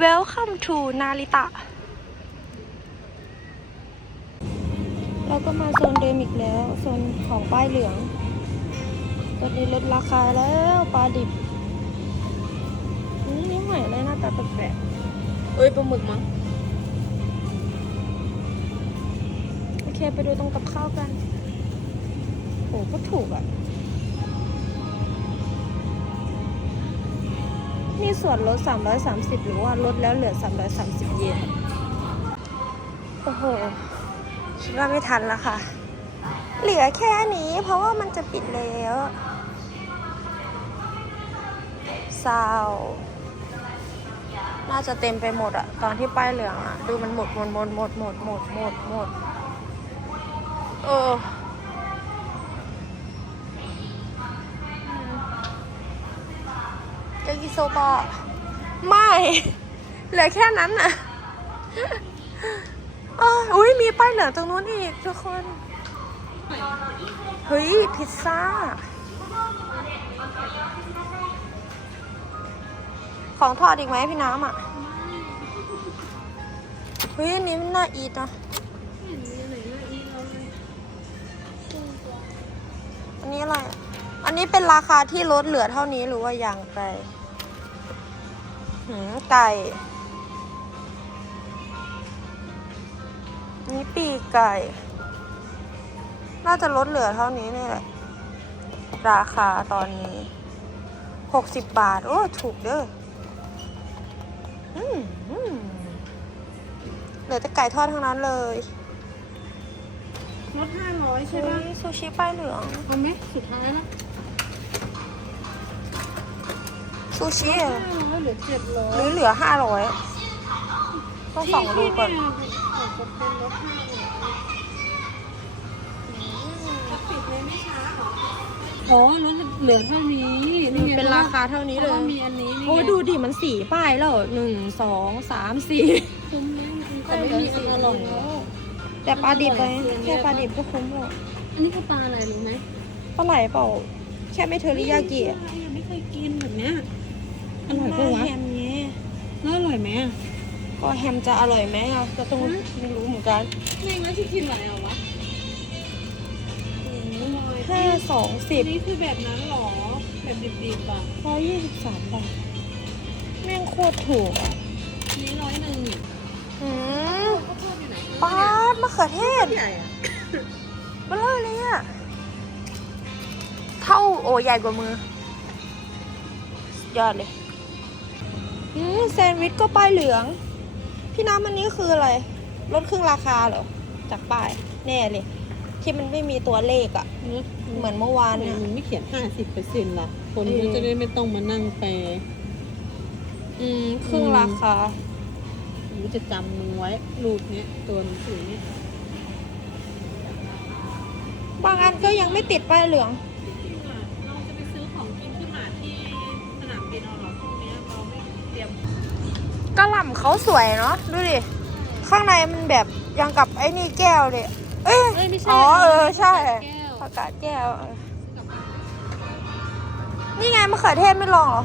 Welcome to Narita เราก็มาโซนเดิมอีกแล้ว โซนของป้ายเหลืองตอนนี้ลดราคาแล้วปลาดิบอืมนี่หอยอะไรหน้าตาแปลกๆเอ้ยปลาหมึกมั้งโอเคไปดูตรงกับข้าวกันโหก็ถูกอะ่ะ มีส่วนลด 330 หรือว่าลดแล้วเหลือ 330 เยน โอ้โห คิดว่าไม่ทันแล้วค่ะ เหลือแค่นี้เพราะว่ามันจะปิดแล้วซาวน่าจะเต็มไปหมดอะตอนที่ป้ายเหลืองอะดูมันหมดหมดหมดหมดหมดหมดหมดหมด เออ โซบะไม่ เหลือแค่นั้นอะอุ้ยมีป้ายเหลือตรงนู้นอีกทุกคน เฮ้ย พิซซ่า ของทอดอีกไหมพี่น้ำอะ เฮ้ย อันนี้มันน่าอีทนะอันนี้อะไรอะอันนี้เป็นราคาที่ลดเหลือเท่านี้หรือว่าอย่างไร หืมไก่ นี่ปีกไก่ น่าจะลดเหลือเท่านี้นี่แหละ ราคาตอนนี้ หกสิบบาท โอ้ ถูกเด้ออืมอืมเหลือแต่ไก่ทอดทั้งนั้นเลยลดห้าร้อยใช่เฮ้ปะยซูชิป้ายเหลือง เอาไหมสุดท้ายนะ ซูชิห้าเหรอร้อยเหลือเจ็ดร้อหยรือเหลือห้าร้อยต้องส่องดูก่อนที่เนี่ยออกจะเป็นลดห้าร้อยปิดเลยไม่ช้าหรออ๋อลดเหลือเท่านี้นี่ไงเป็นราคาเท่านี้เพเล Vâng. ราะว่าย มีอันนี้นี่ไงโอ้ดูดิมันสี่ป้ายแล้วหนึ่งสองสามสี่คุ้มแล้วมันแต่ไม่มีอันอร่อยแล้วแต่ปลาดิบไปแค่ปลาดิบก็คุ้มแล้วอันนี้คือปลาอะไรรู้ไหมปลาไหลเปล่า แค่ไม่เทอริยากิอะยังไม่เคยกินแบบเนี้ย อร่อยปะวะแฮมเนี้ยแล้วอร่อยไหมอะก็แฮมจะอร่อยไหมอะก็ต้องฮะไม่รู้เหมือนกันไม่งั้นจะกินไหวเหรอวะโอ้ยห้าสองสิบอันนี้คือแบบนั้นเหรอ แบบดิบๆอะร้อยยี่สิบสามบาทแม่งโคตรถูกอะอันนี้ร้อยหนึ่งอืมข้าวโพดอยู่ไหนปาดมะเขือเทศใหญ่อะเบลอเลยอะเท่าโอ้ใหญ่กว่ามือ ยอดเลย อืมแซนด์วิชก็ป้ายเหลือง พี่น้ำอันนี้คืออะไร ลดครึ่งราคาเหรอ จากป้าย แน่เลย ที่มันไม่มีตัวเลขอะเหมือนเมื่อวานทำไมเนี่ย มันไม่เขียนห้าสิบเปอร์เซ็นต์ล่ะ คนเออก็จะได้ไม่ต้องมานั่งแปลอืมครึ่งราคาหนูจะจำมึงไว้รูปเนี้ยตัวหนังสือเนี้ยบางอันก็ยังไม่ติดป้ายเหลือง ระหล่ำเขาสวยเนาะดูดิ ข้างในมันแบบยังกับไอ้นี่แก้วเลย เอ้ยเอ้ยไม่ใช่อ๋อเออใช่แก้ว ผักกาดแก้วเออกับนี่ไงมะเขือเทศไม่ลองเหรอ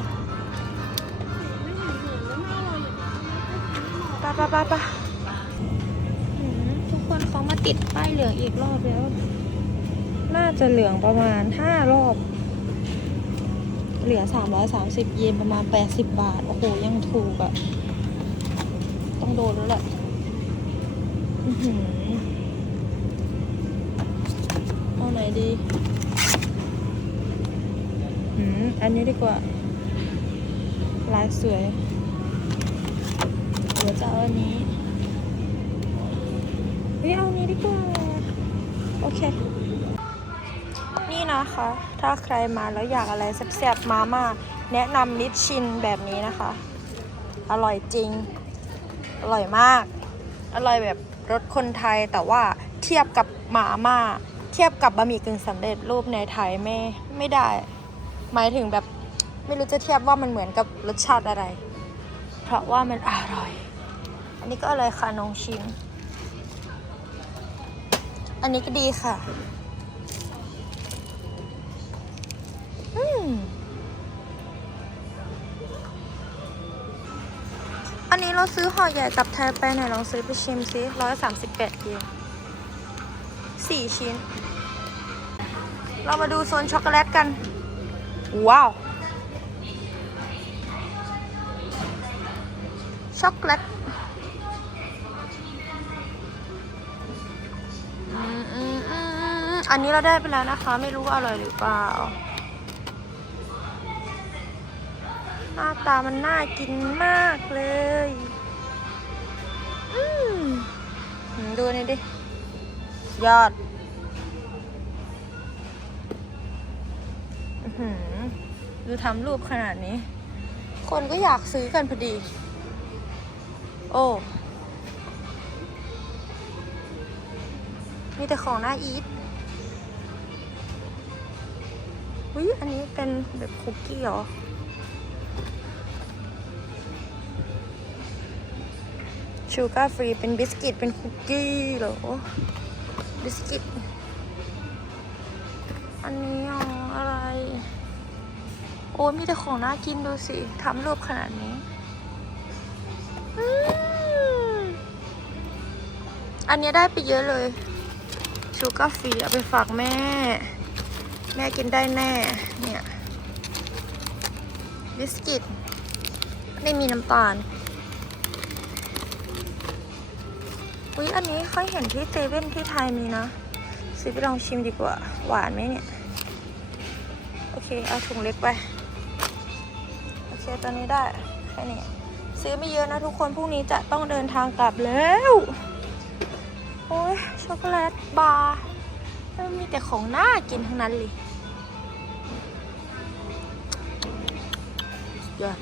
ไม่เห็นเหมือนแล้วน่าอร่อยอยู่นะไปไปไปไปอืมทุกคนเขามาติดป้ายเหลืองอีกรอบแล้ว น่าจะเหลืองประมาณห้ารอบ เหลือ330เยนประมาณ80บาท โอ้โห ยังถูกอะ ต้องโดนแล้วแหละอือหือเอาไหนดี อืม อันนี้ดีกว่า ลายสวย เดี๋ยวจะเอาอันนี้เฮ้ยเอาอันนี้ดีกว่า โอเค นี่นะคะ ถ้าใครมาแล้วอยากอะไรแซ่บๆมาม่าแนะนำลิชชินแบบนี้นะคะ อร่อยจริง อร่อยมาก อร่อยแบบรสคนไทยแต่ว่าเทียบกับหมาม่า เทียบกับบะหมี่กึ่งสำเร็จรูปในไทยไม่ไม่ได้ หมายถึงแบบไม่รู้จะเทียบว่ามันเหมือนกับรสชาติอะไร เพราะว่ามันอร่อย อันนี้ก็อะไรค่ะน้องชิม อันนี้ก็ดีค่ะ เราซื้อห่อใหญ่กลับไทยไปไหนลองซื้อไปชิมซิร้อยสามสิบแปดเยนสี่ชิ้น เรามาดูโซนช็อกโกแลตกัน ว้าว ช็อกโกแลตอันนี้เราได้ไปแล้วนะคะ ไม่รู้ว่าอร่อยหรือเปล่า หน้าตามันน่ากินมาก ดูนี่ดิ ยอดดูทำรูปขนาดนี้ คนก็อยากซื้อกันพอดี โอ้ มีแต่ของน่าอีทอุ้ยอันนี้เป็นแบบคุกกี้เหรอ ชูการ์ฟรีเป็นบิสกิตเป็นคุกกี้เหรอบิสกิต อันนี้ออะไร โอ้มีแต่ของน่ากินดูสิทำรูปขนาดนี้ อันนี้ได้ไปเยอะเลย ชูการ์ฟรีเอาไปฝากแม่ แม่กินได้แน่ เนี่ยบิสกิตไม่มีน้ำตาล อุ๊ยอันนี้เคยเห็นที่เซเว่นที่ไทยมีนะ ซื้อไปลองชิมดีกว่า หวานไหมเนี่ย โอเค เอาถุงเล็กไป โอเค ตอนนี้ได้ แค่นี้ ซื้อไม่เยอะนะทุกคน พรุ่งนี้จะต้องเดินทางกลับแล้ว โอ้ยช็อกโกแลตบาร์มีแต่ของน่ากินทั้งนั้นเลยยอด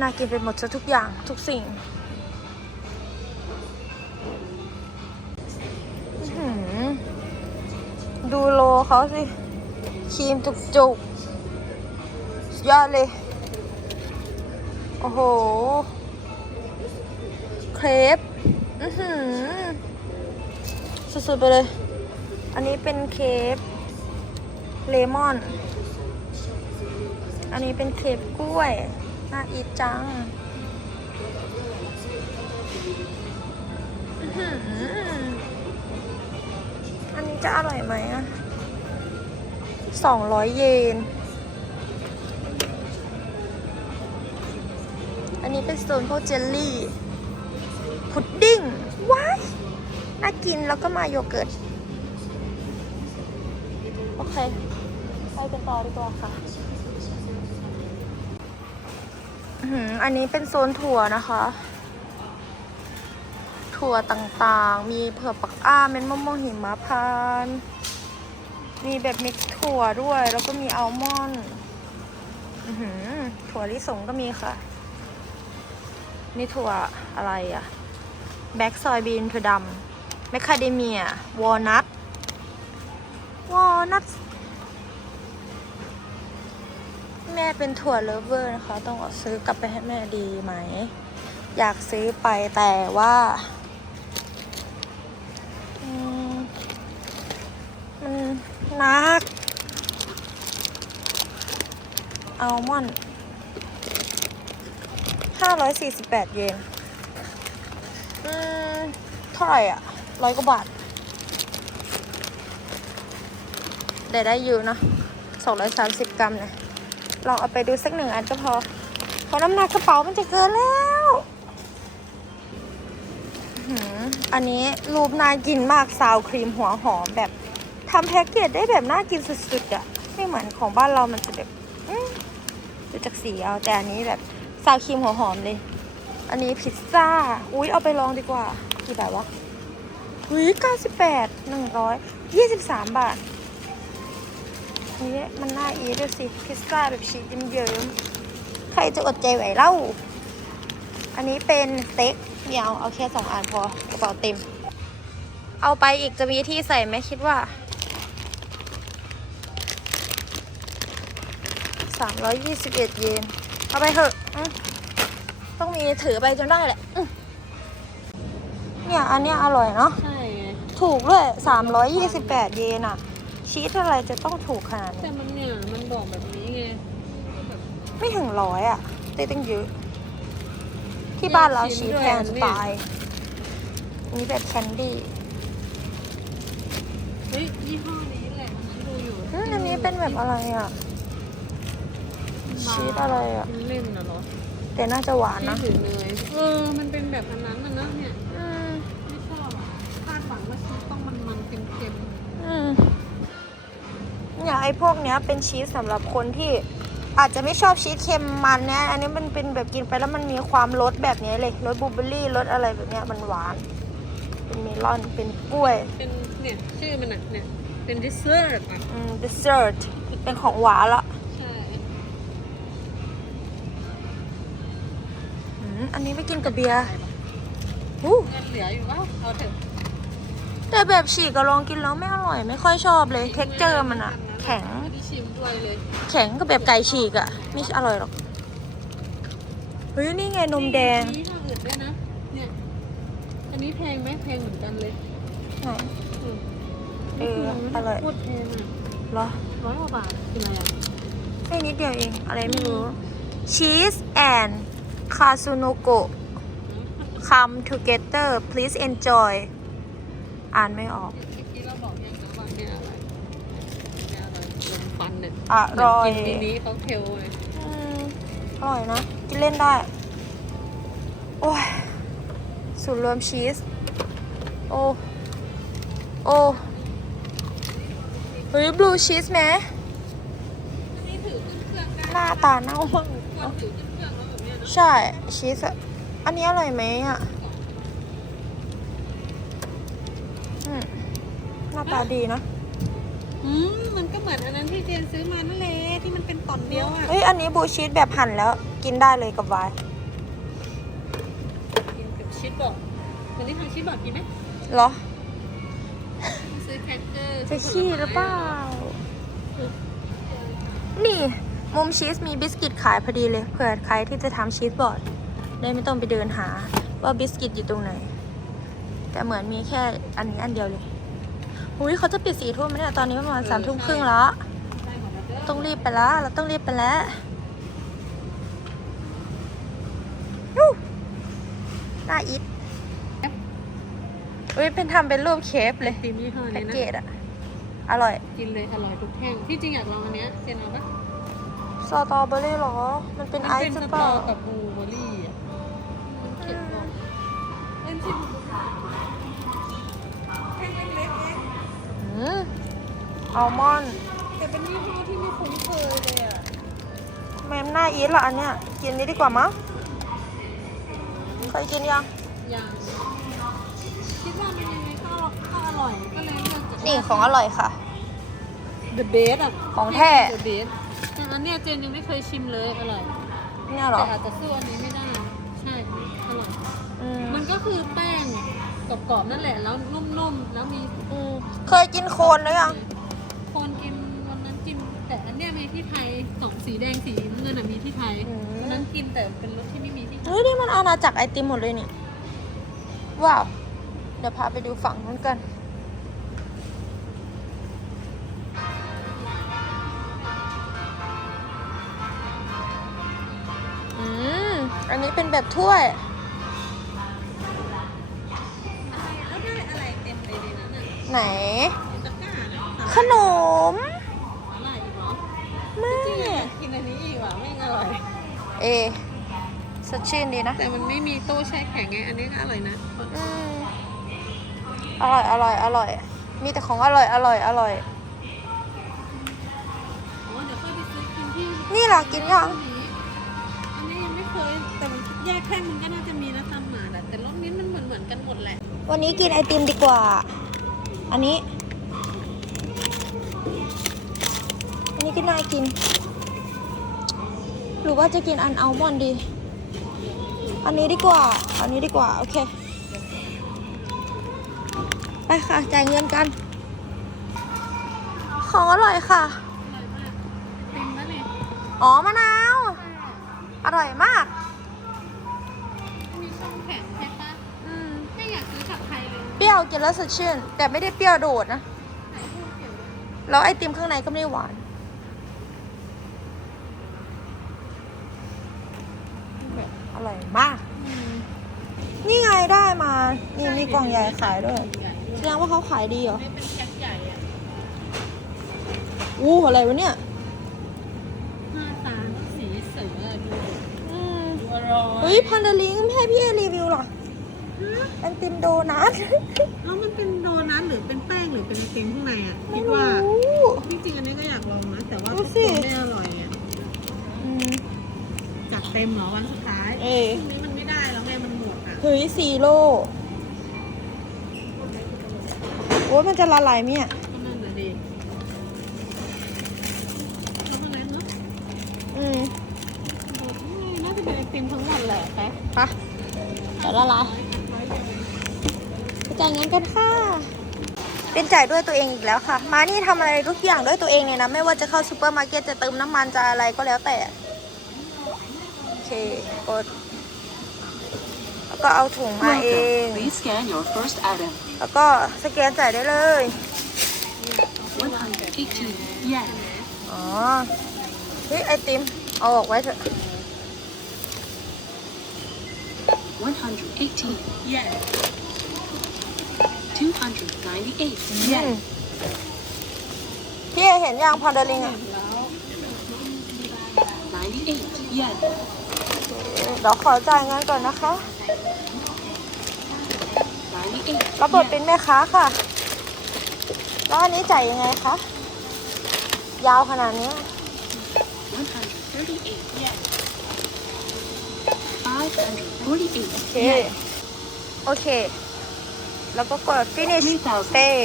น่ากินไปหมดซะทุกอย่างทุกสิ่ง ดูโลเขาสิ ครีมจุกจุกๆสุดยอดเลย โอ้โห เครปอือหือสุดๆไปเลย อันนี้เป็นเครปเลมอน อันนี้เป็นเครปกล้วย น่าอีจัง อือหือ จะอร่อยไหมอะสองร้อยเยน อันนี้เป็นโซนพวกเจลลี่ พุดดิ้ง ว้ายน่ากินแล้วก็มาโยเกิร์ต โอเค ไปกันต่อดีกว่าค่ะอืออันนี้เป็นโซนถั่วนะคะ ถั่วต่างๆ มีเผือกปักอ้าเม็ดมะม่วงหิมะพาน มีแบบมิกถั่วด้วย แล้วก็มีอัลมอนด์ถั่วลิสงก็มีค่ะ นี่ถั่วอะไรอะแบ็กซอยบีนถั่วดำแมคคาเดเมีย วอลนัท วอลนัท แม่เป็นถั่วเลฟเวอร์นะคะ ต้องอซื้อกลับไปให้แม่ดีไหม อยากซื้อไปแต่ว่า มันหนักอัลมอนด์ห้าร้อยสี่สิบแปดเยนอืมเท่าไหร่อะร้อยกว่าบาทได้ได้อยู่เนอะสองร้อยสามสิบกรัมเนี่ยลองเอาไปดูสักหนึ่งอันก็พอ เพราะน้ำหนักกระเป๋ามันจะเกินแล้ว อันนี้รูปน่ากินมากซาวครีมหัวหอมแบบทำแพ็กเกจได้แบบน่ากินสุดๆอะไม่เหมือนของบ้านเรามันจะแบบดูจากสีเอาแต่อันนี้แบบซาวครีมหัวหอมเลย อันนี้พิซซ่า อุ้ยเอาไปลองดีกว่า กี่บาทวะอุ้ยเก้าสิบแปดหนึ่งร้อยยี่สิบสามบาทนี่มันน่าอีดูสิพิซซ่าแบบชีสเยิ้มๆใครจะอดใจไหวเล่า อันนี้เป็นสเต็ก เดียวเอาแค่สองอันพอกระเป๋าเต็ม เอาไปอีกจะมีที่ใส่ไหมคิดว่าสามร้อยยี่สิบเอ็ดเยน เอาไปเถอะอืมต้องมีถือไปจนได้แหละอืมเนี่ยอันเนี้ยอร่อยเนาะใช่ไงถูกด้วยสามร้อยยี่สิบแปดเยนอะชีสอะไรจะต้องถูกขนาดนี้แต่มันเนี่ยมันบอกแบบนี้ไงแบบไม่ถึงร้อยอะได้ตั้งเยอะ ที่บ้านเราชีสแพงจะตายอันนี้แบบแคนดี้เฮ้ยยี่ห้อนี้แหละฉันดูอยู่อืมอันนี้เป็นแบบอะไรอะ ชีสอะไรอะเป็นเล่นน่ะเหรอแต่น่าจะหวานนะ ชีสหรือเนยเออ มันเป็นแบบอันนั้นนะนะเนี่ยอืมไม่ชอบอะคาดหวังว่าชีสต้องมันมันๆเค็มอืมเนี่ยไอ้พวกเนี้ยเป็นชีสสำหรับคนที่ อาจจะไม่ชอบชีสเค็มมันเนี่ยอันนี้มันเป็นแบบกินไปแล้วมันมีความรสแบบนี้เลยรสบลูเบอร์รี่รสอะไรแบบเนี้ยมันหวาน เป็นเมลอนเป็นกล้วยๆเป็นเนี่ยชื่อมันอะเนี่ยเป็นดิเซอร์อะอืม dessert เป็นของหวานละใช่อืมอันนี้ไม่กินกับเบียร์อู้เงินเหลืออยู่ว่าเอาเถอะแต่แบบฉีกก็ลองกินแล้วไม่อร่อย ไม่ค่อยชอบเลยเท็กเจอร์มันอะ แข็งไม่ได้ชิมด้วยเลยแข็งก็แบบไก่ฉีกอะไม่อร่อยหรอกเฮ้ยนี่ไงนมแดงนี่ทางอื่นด้วยนะ เนี่ย อันนี้แพงไหมแพงเหมือนกันเลยไหนอืมเอออร่อยโคตรแพงอะเหรอร้อยกว่าบาทกินอะไรอะแค่นิดเดียวเอง อะไรไม่รู้ cheese and k a s u n o k o come together please enjoy อ่านไม่ออก อร่อยเหมืนกินมินิค็อกเทลเลยอืมอร่อยนะ กินเล่นได้ โอ้ย สูตรรวมชีส โอ้ โอ้เฮ้ยบลูชีสไหมอันนี้ถือขึ้นเครื่องได้หน้าตาเน่ามากควรถือขึ้นเครื่องแล้วแบบเนี้ยนะใช่ ชีสอะอันนี้อร่อยไหมอะอืมหน้าตาดีนะ อืมมันก็เหมือนอันนั้นที่เจนซื้อมานั่นแหละที่มันเป็นตอนเดียวอะเฮ้ยอันนี้บลูชีสแบบหั่นแล้ว กินได้เลยกับไวน์กินกับชีสบอกวันนี้ทางชีสบอกกินไหมเหรอ ซื้อแครกเกอร์จะขี้หรือเปล่า นี่ มุมชีสมีบิสกิตขายพอดีเลยเผื่อใครที่จะทำชีสบอร์ดได้ไม่ต้องไปเดินหาว่าบิสกิตอยู่ตรงไหน แต่เหมือนมีแค่อันนี้อันเดียวเลย อุ้ยเขาจะปิดสี่ทุ่มไหมเนี่ยตอนนี้ประมาณสามทุ่มครึ่งแล้วใช่หมดแล้วเด้อต้องรีบไปแล้วเราต้องรีบไปแล้วยูน่าอิดอุ้ยเป็นทำเป็นรูปเคฟเลยตีมยี่ห้อแพ็นี้กนะ เกจอะอร่อย กินเลยอร่อยทุกแท่ง ที่จริงอยากลองอันเนี้ยเจนเอาปะสตรอเบอรี่เหรอ มันเป็นไอมันซ์หสรือตเปรอล่ากับบลูเบอร์รี่อะมันเขียนบอกเล่นชิมแอืมอัลมอนด์แต่เป็นยี่ห้อที่ไม่คุ้นเคยเลยอะแมมน่าอีทละอันเนี้ยกินนี้ดีกว่ามั้งเคยกินยังยังคิดว่ามันยังไงก็ก็อร่อยก็เลยเลือกจะนี่ของอร่อยค่ะ The Best อะของแท้ The Best แต่อันเนี้ยเจนยังไม่เคยชิมเลยอร่อยเนี่ยเหรอแต่อาจจะสู้อันนี้ไม่ได้ ใช่อร่อยอืมมันก็คือแป้ง กรอบๆนั่นแหละแล้วนุ่มๆแล้วมีอืมเคยกินโคนหรือยังโคนกินวันนั้นกิน แต่อันเนี้ยมีที่ไทยสองสีแดงสีน้ำเงินอะมีที่ไทยอืมวันนั้นกินแต่เป็นรสที่ไม่มีที่ไทยเฮ้ยนี่มันอาณาจักรไอติมหมดเลยนี่ว้าวเดี๋ยวพาไปดูฝั่งนู้นกันอืมอันนี้เป็นแบบถ้วย ไหนในตะกร้าน่ะขนมอะไรอีกเหรอแม่จริงอยากกินอันนี้อีกว่ะไม่งอร่อย เอสดชื่นดีนะ แต่มันไม่มีตู้แช่แข็งไง อันนี้ก็อร่อยนะ อืมอร่อย อร่อย อร่อย มีแต่ของอร่อย อร่อย อร่อย อ๋อเดี๋ยวค่อยไปซื้อกินที่นี่ล่ะกินยัง อันนี้ยังไม่เคย แต่มันแยกแท่งมันก็น่าจะมีนะตามหมาแหละแต่รสนี้มันเหมือนเหมือนๆกันหมดแหละ วันนี้กินไอติมดีกว่า อันนี้ อันนี้ก็น่ากิน หรือว่าจะกินอันอัลมอนด์ดี อันนี้ดีกว่า อันนี้ดีกว่า โอเค ไปค่ะ จ่ายเงินกัน ของอร่อยค่ะอร่อยมากเต็มแล้วเนี่ยอ๋อมะนาว อร่อยมาก กินแล้วสดชื่น แต่ไม่ได้เปรี้ยวโดดนะ แล้วไอติมข้างในก็ไม่หวาน อร่อยมาก นี่ไงได้มา นี่มีกล่องใหญ่ขายด้วย แสดงว่าเขาขายดีเหรออู้อะไรวะเนี่ยหน้าตาสีเสือดูอร่อยเฮ้ยพันดลิงให้พี่เอรีวิวหรอ เป็นติมโดนัท แล้วมันเป็นโดนัทหรือเป็นแป้งหรือเป็นไอติมข้างในอะไม่คิดรู้ว่าจริงๆอันนี้ก็อยากลองนะ แต่ว่าดูทุกสิคนไม่อร่อยอะอืม จัดเต็มเหรอวันสุดท้ายเอพรุ่งนี้มันไม่ได้แล้วไงมันหมดอะเฮ้ยซีโร่โอ้ยมันจะละลายไหมอะก็นั่น จ่ายด้วยตัวเองอีกแล้วค่ะ มานี่ทำอะไรทุกอย่างด้วยตัวเองเลยนะ ไม่ว่าจะเข้าซูเปอร์มาร์เก็ตจะเติมน้ำมันจะอะไรก็แล้วแต่ โอเค กด แล้วก็เอาถุงมาเอง Please scan your first item. แล้วก็สแกนจ่ายได้เลย118 yen. อ๋อเฮ้ยไอติม เอาออกไว้เถอะ118 yen. 298 yen. พี่เห็นยังพอเดลิงอะ 98 yen. เดี๋ยวขอจ่ายเงินก่อนนะคะ98รับบทเป็นแม่ค้าค่ะ แล้วอันนี้จ่ายยังไงคะ ยาวขนาดนี้ 138 yen. 548โอเคโอเค แล้วก็กด finish pay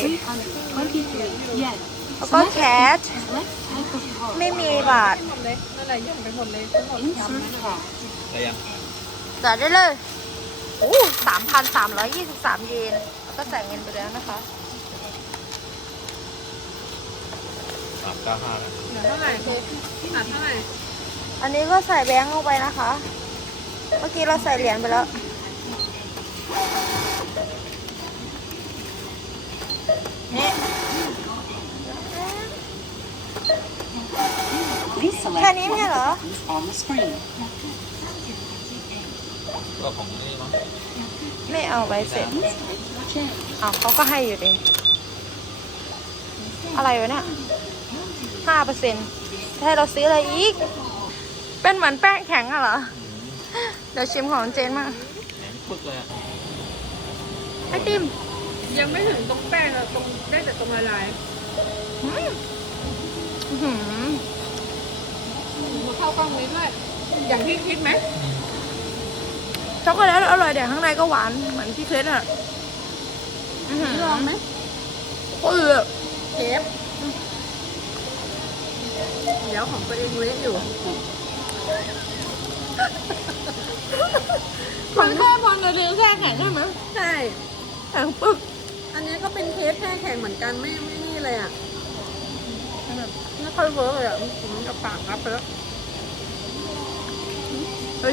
3,323 yen. แล้วก็ cash Select type of card. ไม่มีบาทหมดเลยนั่นแหละยุ่งไปหมดเลยทั้งหมดยำ Insert นะ card. จ่ายได้เลยโอ้สามพันสามร้อยยี่สิบสามเยนแล้วก็ใส่เงินไปแล้วนะคะสามเก้าห้านะเหลือเท่าไหร่ขาดเท่าไหร่ อันนี้ก็ใส่แบงค์ลงไปนะคะ เมื่อกี้เราใส่เหรียญไปแล้ว Please select Can you one hear of the her? buttons on the screen. ก็ของนี่มั้งไม่เอาใบเสร็จ Please type your change. อ้าวเขาก็ให้อยู่ดี อะไรวะเนี่ยห้าเปอร์เซ็นต์ให้เราซื้ออะไรอีก เป็นเหมือนแป้งแข็งอะเหรอ เดี๋ยวชิมของเจนมากแหนมปึกเลยอะไอติม ยังไม่ถึงตรงแป้งอะตรงได้แต่ตรงละลายอืมอื้อหือมาเข้ากล้องนี้ด้วย อย่างที่คิดไหมช็อกโกแลตอร่อยแต่ข้างในก็หวานเหมือนที่เคสอะอื้อหือลองไหมเออเทปเดี๋ยวของตัวเองเละอยู่ มันแค่พอนเดือแค่แข็งใช่ไหมใช่ แข็งปึ๊ก อันนี้ก็เป็นเทปแค่แข็งเหมือนกันไม่ไม่นี่เลยอะแบบไม่ค่อยเวิร์กเลยอะผมจะปากรับไปแล้ว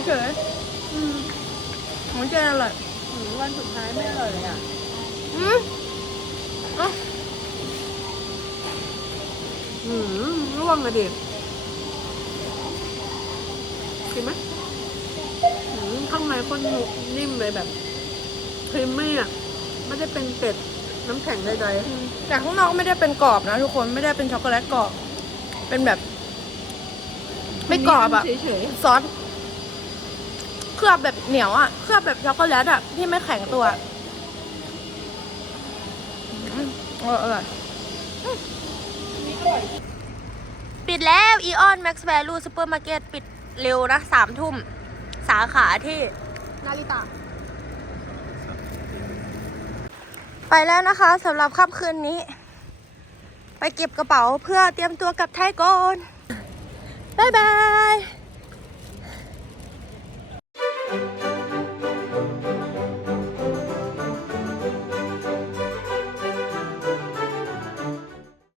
เฉยอืมๆของเจนอร่อยอืมวันสุดท้ายไม่อร่อยเลยอะอืมอะอืมร่วงอะดิกินไหมอืมข้างในคนนิ่มเลยแบบครีมมี่อะไม่ได้เป็นเกล็ด น้ำแข็งใดแต่ข้างนอกไม่ได้เป็นกรอบนะทุกคนไม่ได้เป็นช็อกโกแลตกรอบ เป็นแบบๆไม่กรอบอะเฉยซอสเคลือบแบบเหนียวอะเคลือบแบบช็อกโกแลตอะที่ไม่แข็งตัวอืมอร่อยอร่อยปิดแล้วอีออนแม็กซ์แวลูซูเปอร์มาร์เก็ตปิดเร็วนะสามทุ่ม สาขาที่ นาริตะ ไปแล้วนะคะสำหรับค่ำคืนนี้ ไปเก็บกระเป๋าเพื่อเตรียมตัวกลับไทยก่อน บ๊ายบาย